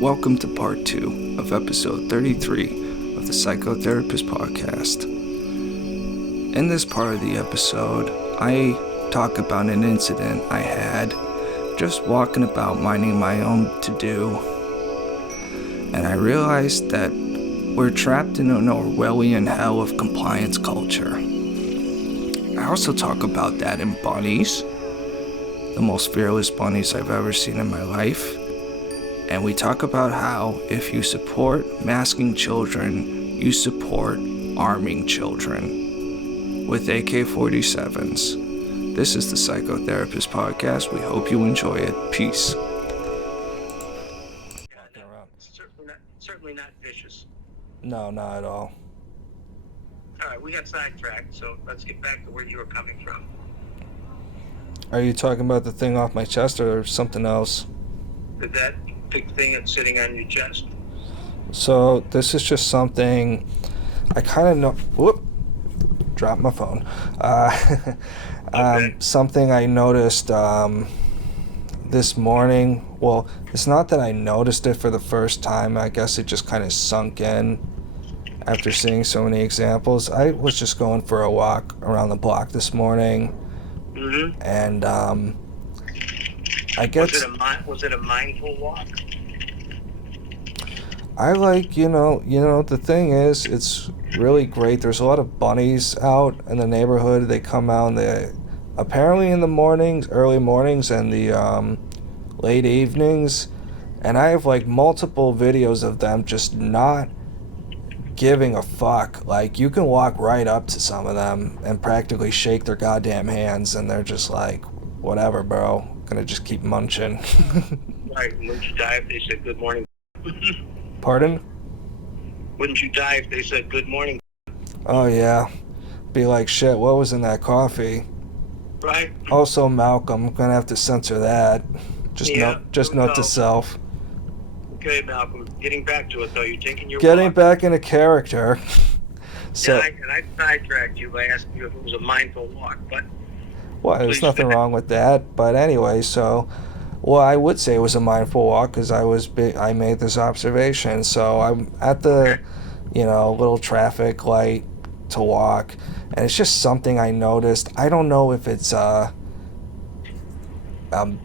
Welcome to part 2 of episode 33 of the Psychotherapist Podcast. In this part of the episode, I talk about an incident I had just walking about minding my own to-do, and I realized that we're trapped in an Orwellian hell of compliance culture. I also talk about that in bunnies, the most fearless bunnies I've ever seen in my life. And we talk about how if you support masking children, you support arming children with AK-47s. This is the Psychotherapist Podcast. We hope you enjoy it. Peace. Certainly not vicious. No, not at all. All right, we got sidetracked, so let's get back to where you were coming from. Are you talking about the thing off my chest or something else? Did that big thing that's sitting on your chest? So this is just something I kind of know. Whoop! Dropped my phone. Okay. Something I noticed this morning. Well, it's not that I noticed it for the first time. I guess it just kind of sunk in after seeing so many examples. I was just going for a walk around the block this morning, and I guess was it a mindful walk? I like, the thing is, it's really great. There's a lot of bunnies out in the neighborhood. They come out and they, apparently in the mornings, early mornings and the late evenings. And I have like multiple videos of them just not giving a fuck. Like, you can walk right up to some of them and practically shake their goddamn hands and they're just like, whatever, bro. Gonna just keep munching. Right, wouldn't you die if they said good morning? Pardon? Wouldn't you die if they said good morning? Oh yeah. Be like, shit, what was in that coffee? Right. Also, Malcolm, I'm gonna have to censor that. Note to self. Okay, Malcolm, getting back to it though, you're taking your Getting walk. back into character. So, And I sidetracked you by asking you if it was a mindful walk, but well, there's nothing wrong with that. But anyway, well, I would say it was a mindful walk because I made this observation. So I'm at the, little traffic light to walk, and it's just something I noticed. I don't know if it's a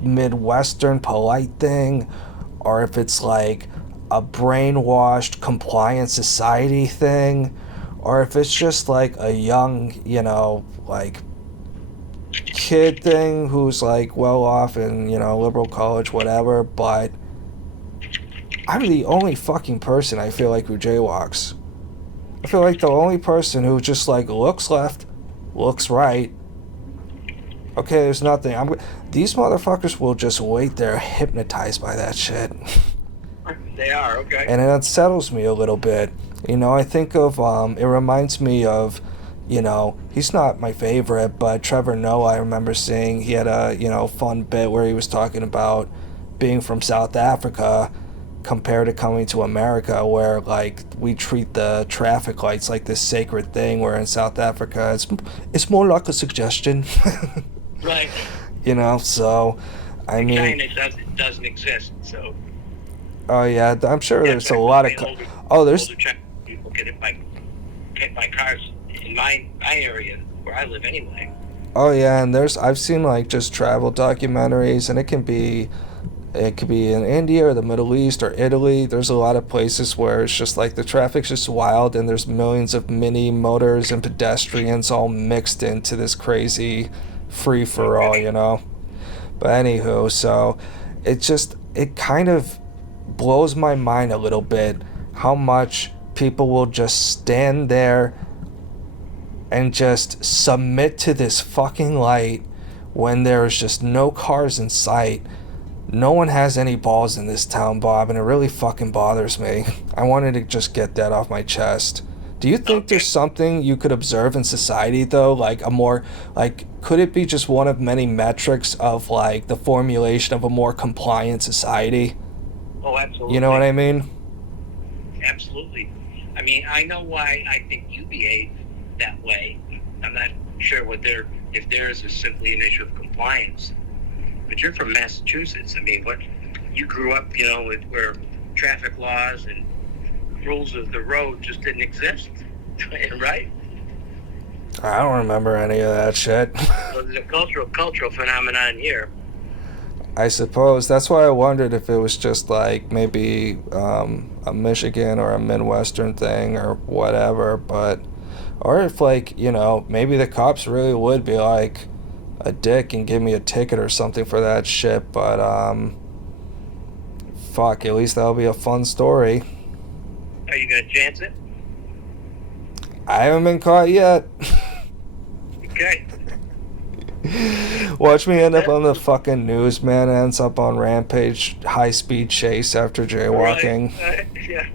Midwestern polite thing, or if it's like a brainwashed compliant society thing, or if it's just like a young, like kid thing who's like well off in, liberal college, whatever, but I'm the only fucking person I feel like who jaywalks. I feel like the only person who just like looks left, looks right. Okay, there's nothing. These motherfuckers will just wait there hypnotized by that shit. They are, okay. And it unsettles me a little bit. I think of, it reminds me of, he's not my favorite, but Trevor Noah, I remember seeing, he had a, fun bit where he was talking about being from South Africa compared to coming to America, where, like, we treat the traffic lights like this sacred thing, where in South Africa, it's more like a suggestion. Right. So, I mean... China doesn't exist, so... Oh, yeah, I'm sure there's a lot of... Older Chinese people get hit by cars in my area where I live anyway. Oh yeah, and I've seen like just travel documentaries, and it could be in India or the Middle East or Italy. There's a lot of places where it's just like the traffic's just wild, and there's millions of mini motors and pedestrians all mixed into this crazy free for all, But anywho, so it kind of blows my mind a little bit how much people will just stand there and just submit to this fucking light when there's just no cars in sight. No one has any balls in this town, Bob, and it really fucking bothers me. I wanted to just get that off my chest. Do you think there's something you could observe in society, though? Like could it be just one of many metrics of, like, the formulation of a more compliant society? Oh, absolutely. You know what I mean? Absolutely. I mean, I know why I think you behave that way. I'm not sure if theirs is simply an issue of compliance. But you're from Massachusetts. I mean, you grew up, where traffic laws and rules of the road just didn't exist, right? I don't remember any of that shit. So there's a cultural phenomenon here. I suppose that's why I wondered if it was just like maybe a Michigan or a Midwestern thing or whatever, but or if like, you know, maybe the cops really would be like a dick and give me a ticket or something for that shit, but fuck, at least that'll be a fun story. Are you gonna chance it? I haven't been caught yet. Okay. Watch me end up on the fucking news, man. Ends up on Rampage high-speed chase after jaywalking. Right. Yeah.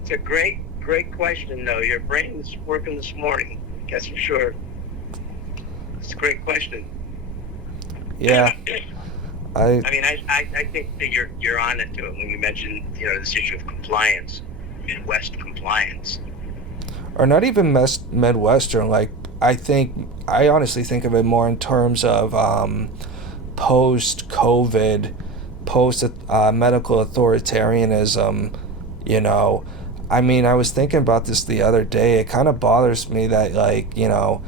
It's a great question, though. Your brain is working this morning. That's for sure. It's a great question. Yeah. I mean, I think that you're on it to it when you mentioned, you know, this issue of compliance, Midwest compliance. Or not even Midwestern. Like, I honestly think of it more in terms of post-COVID, post-medical authoritarianism, you know. I mean, I was thinking about this the other day. It kind of bothers me that, like, you know,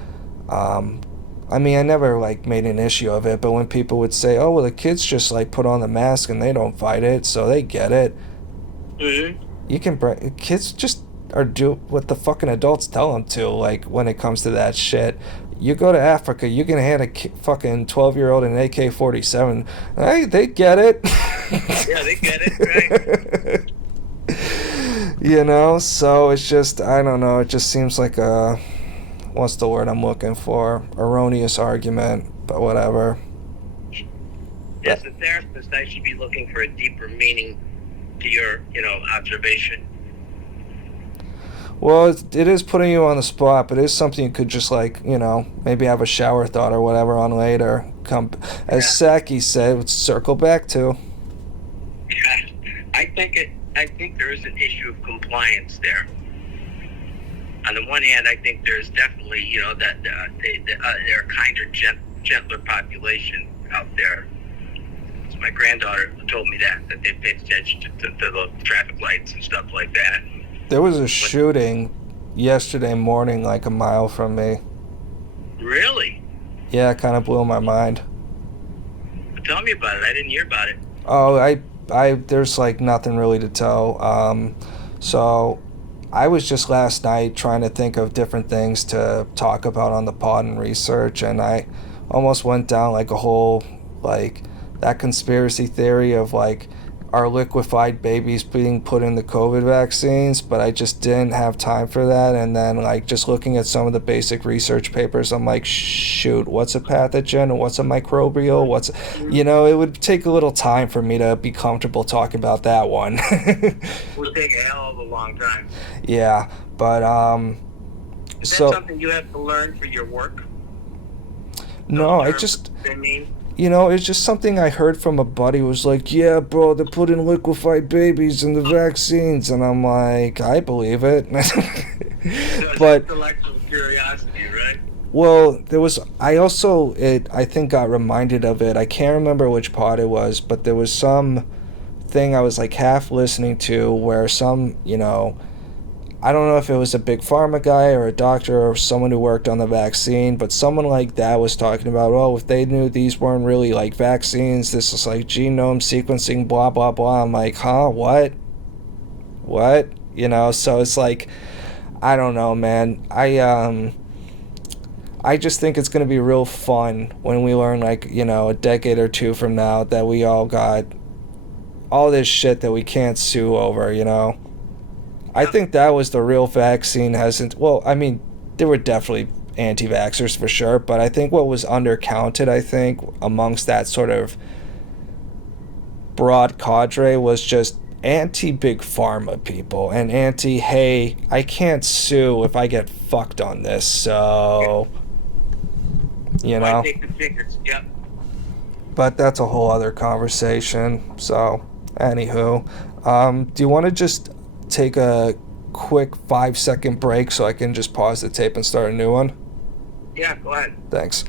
I mean, I never, like, made an issue of it, but when people would say, oh, well, the kids just, like, put on the mask and they don't fight it, so they get it. Mm-hmm. You can kids just or do what the fucking adults tell them to, like, when it comes to that shit. You go to Africa, you can hand a fucking 12-year-old an AK-47. Hey, they get it. Yeah, they get it, right? You know, so it's just, I don't know, it just seems like a, what's the word I'm looking for? Erroneous argument, but whatever. As a therapist, I should be looking for a deeper meaning to your, you know, observation. Well, it is putting you on the spot, but it is something you could just, like, you know, maybe have a shower thought or whatever on later. As Saki said, would circle back to. Yeah, I think there is an issue of compliance there. On the one hand, I think there's definitely, you know, that they're a kinder, gentler population out there. So my granddaughter told me that they paid attention to the traffic lights and stuff like that. There was a shooting yesterday morning, like a mile from me. Really? Yeah, it kind of blew my mind. Tell me about it. I didn't hear about it. Oh, there's like nothing really to tell. So I was just last night trying to think of different things to talk about on the pod and research, and I almost went down like a whole, like, that conspiracy theory of, like, are liquefied babies being put in the COVID vaccines, but I just didn't have time for that. And then, like, just looking at some of the basic research papers, I'm like, shoot, what's a pathogen? What's a microbial? You know, it would take a little time for me to be comfortable talking about that one. It would take a hell of a long time. Yeah, but, Is that something you have to learn for your work? No, you know, it's just something I heard from a buddy who was like, yeah, bro, they're putting liquefied babies in the vaccines. And I'm like, I believe it. But intellectual curiosity, right? Well, I think got reminded of it. I can't remember which pod it was, but there was some thing I was like half listening to where some, you know, I don't know if it was a big pharma guy or a doctor or someone who worked on the vaccine, but someone like that was talking about, oh, if they knew these weren't really like vaccines, this is like genome sequencing, blah, blah, blah. I'm like, huh, what? You know, so it's like, I don't know, man. I just think it's going to be real fun when we learn, like, you know, a decade or two from now that we all got all this shit that we can't sue over, you know? I think that was the real vaccine well, I mean, there were definitely anti-vaxxers for sure, but I think what was undercounted, I think, amongst that sort of broad cadre was just anti-big pharma people and anti-hey, I can't sue if I get fucked on this, so, you know. I take the tickets, yep. But that's a whole other conversation, so, anywho. Do you want to just take a quick 5-second break so I can just pause the tape and start a new one? Yeah, go ahead. Thanks.